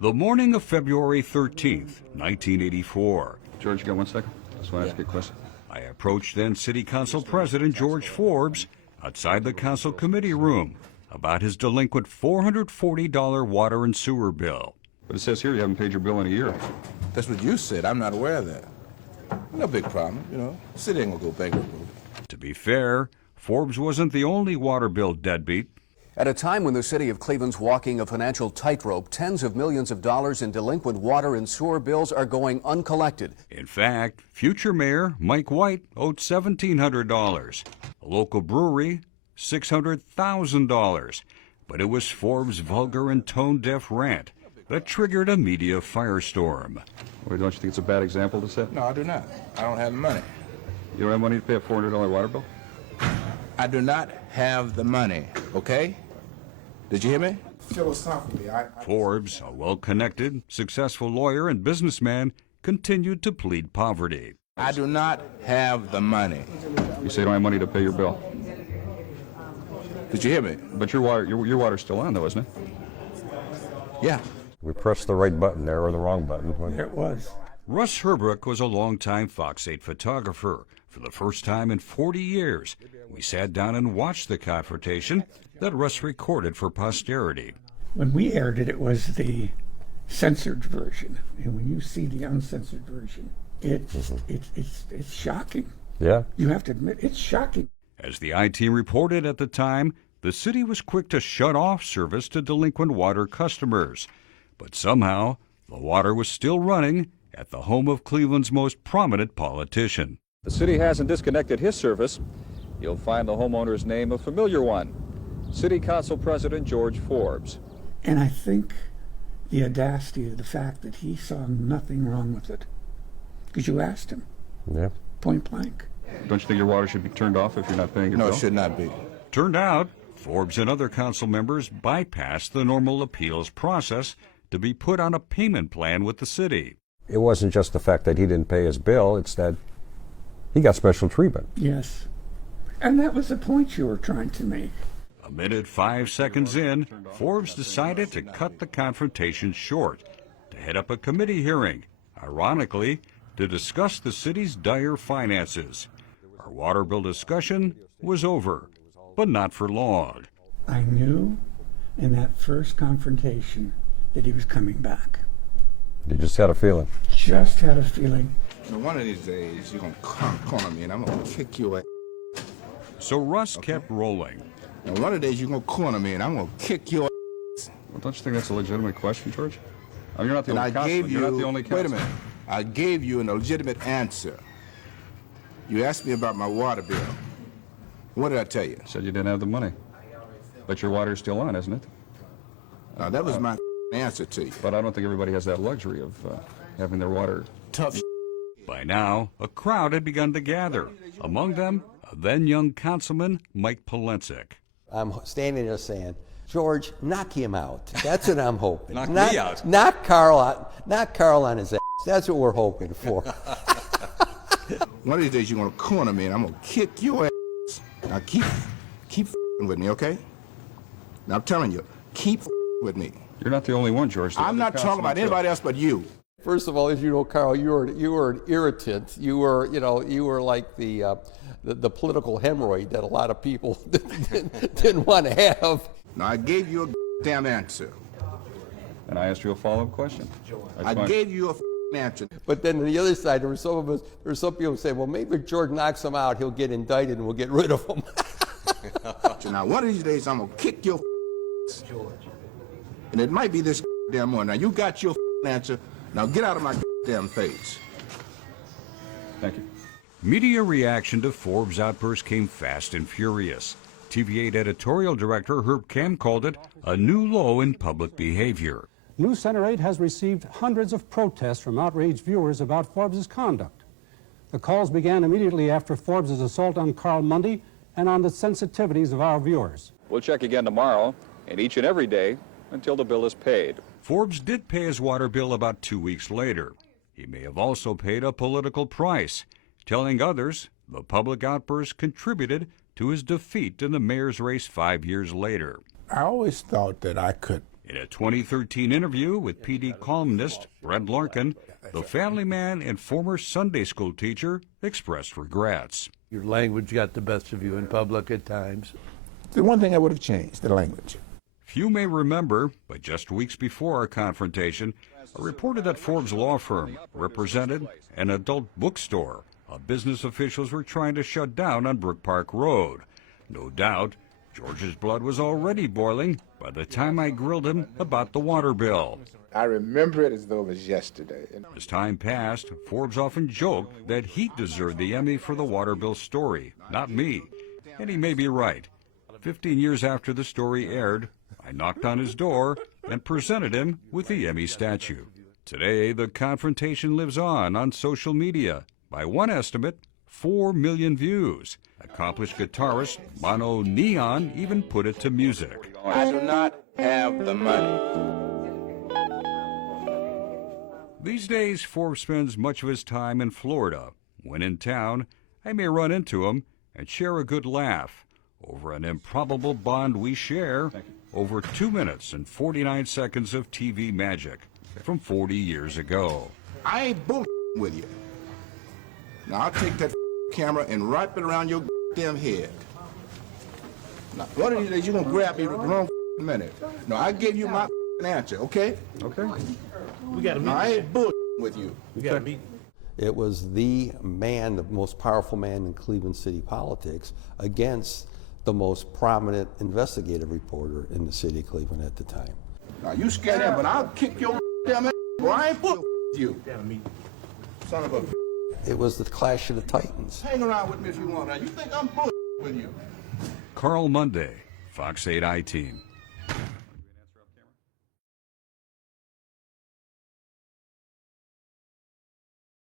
The morning of February 13th, 1984. George, you got 1 second? Just want to ask you a question. I approached then City Council President George Forbes outside the council committee room about his delinquent $440 water and sewer bill. But it says here you haven't paid your bill in a year. That's what you said. I'm not aware of that. No big problem, you know. City ain't gonna go bankrupt. To be fair, Forbes wasn't the only water bill deadbeat. At a time when the city of Cleveland's walking a financial tightrope, tens of millions of dollars in delinquent water and sewer bills are going uncollected. In fact, future Mayor Mike White owed $1,700. A local brewery, $600,000. But it was Forbes' vulgar and tone-deaf rant that triggered a media firestorm. Or don't you think it's a bad example to set? No, I do not. I don't have the money. You don't have money to pay a $400 water bill? I do not have the money, okay? Did you hear me? Philosophically, Forbes, a well-connected, successful lawyer and businessman, continued to plead poverty. I do not have the money. You say you don't have money to pay your bill. Did you hear me? But your water's still on, though, isn't it? Yeah. We pressed the right button there, or the wrong button. there it was. Russ Herbrook was a longtime Fox 8 photographer. For the first time in 40 years, we sat down and watched the confrontation that Russ recorded for posterity. When we aired it, it was the censored version, and when you see the uncensored version, it's shocking. Yeah. You have to admit, it's shocking. As the I-Team reported at the time, the city was quick to shut off service to delinquent water customers. But somehow, the water was still running at the home of Cleveland's most prominent politician. The city hasn't disconnected his service. You'll find the homeowner's name a familiar one. City Council President George Forbes. And I think the audacity of the fact that he saw nothing wrong with it. Because you asked him, Yeah. point blank. Don't you think your water should be turned off if you're not paying your No, bill? it should not be. Turned out, Forbes and other council members bypassed the normal appeals process to be put on a payment plan with the city. It wasn't just the fact that he didn't pay his bill, it's that he got special treatment. Yes. And that was the point you were trying to make. A minute 5 seconds in, Forbes decided to cut the confrontation short, to head up a committee hearing, ironically, to discuss the city's dire finances. Our water bill discussion was over, but not for long. I knew in that first confrontation that he was coming back. You just had a feeling. Just had a feeling. Now, one of these days, you're gonna come corner me, and I'm gonna kick your ass. So Russ kept rolling. Now, one of these days, you're gonna corner me, and I'm gonna kick your ass. Well, don't you think that's a legitimate question, George? I mean, you're not the And only I councilman. gave You're not you, the only wait a councilman. minute, I gave you a legitimate answer. You asked me about my water bill. What did I tell you? You said you didn't have the money. But your water's still on, isn't it? Now, that was my answer to you. But I don't think everybody has that luxury of having their water. Tough. By now, a crowd had begun to gather. Among them, a then-young councilman, Mike Polensek. I'm standing there saying, George, knock him out. That's what I'm hoping. Knock me out. Knock Carl out. Knock Carl on his ass. That's what we're hoping for. One of these days, you're gonna corner me, and I'm gonna kick your ass. Now, keep with me, okay? Now, I'm telling you, keep with me. You're not the only one, George. The I'm other not talking councilmen, about too. anybody else but you. First of all, as you know, Carl, you were an irritant. You were like the political hemorrhoid that a lot of people didn't want to have. Now, I gave you a damn answer. And I asked you a follow-up question. I gave you a answer. But then on the other side, there were some people who say, well, maybe if George knocks him out, he'll get indicted and we'll get rid of him. So now, one of these days, I'm gonna kick your and it might be this damn one. Now, you got your answer. Now, get out of my damn face. Thank you. Media reaction to Forbes' outburst came fast and furious. TV8 editorial director Herb Kam called it a new low in public behavior. News Center 8 has received hundreds of protests from outraged viewers about Forbes' conduct. The calls began immediately after Forbes' assault on Carl Mundy and on the sensitivities of our viewers. We'll check again tomorrow and each and every day until the bill is paid. Forbes did pay his water bill about 2 weeks later. He may have also paid a political price, telling others the public outburst contributed to his defeat in the mayor's race 5 years later. I always thought that I could In a 2013 interview with PD columnist Brent Larkin, the family man and former Sunday school teacher expressed regrets. Your language got the best of you in public at times. The one thing I would have changed, the language. Few may remember, but just weeks before our confrontation, I reported that Forbes law firm represented an adult bookstore a business officials were trying to shut down on Brook Park Road. No doubt, George's blood was already boiling by the time I grilled him about the water bill. I remember it as though it was yesterday. As time passed, Forbes often joked that he deserved the Emmy for the water bill story, not me. And he may be right. 15 years after the story aired, I knocked on his door and presented him with the Emmy statue. Today, the confrontation lives on social media. By one estimate, 4 million views. Accomplished guitarist Mono Neon even put it to music. I do not have the money. These days, Forbes spends much of his time in Florida. When in town, I may run into him and share a good laugh over an improbable bond we share over 2 minutes and 49 seconds of TV magic from 40 years ago. I ain't bullshitting with you. Now I'll take that camera and wrap it around your damn head. Now, one of these days you're gonna grab me with the wrong minute. No, I gave you my answer, okay? Okay. We got to Now, I ain't bullshitting with you. We got to meet. It was the man, the most powerful man in Cleveland city politics, against the most prominent investigative reporter in the city of Cleveland at the time. Now you scared him, but I'll kick your damn ass. Boy, I ain't bullshitting with you. Son of a. It was the clash of the titans. Hang around with me if you want. Now you think I'm bullshitting with you? Carl Monday, Fox 8 I-Team.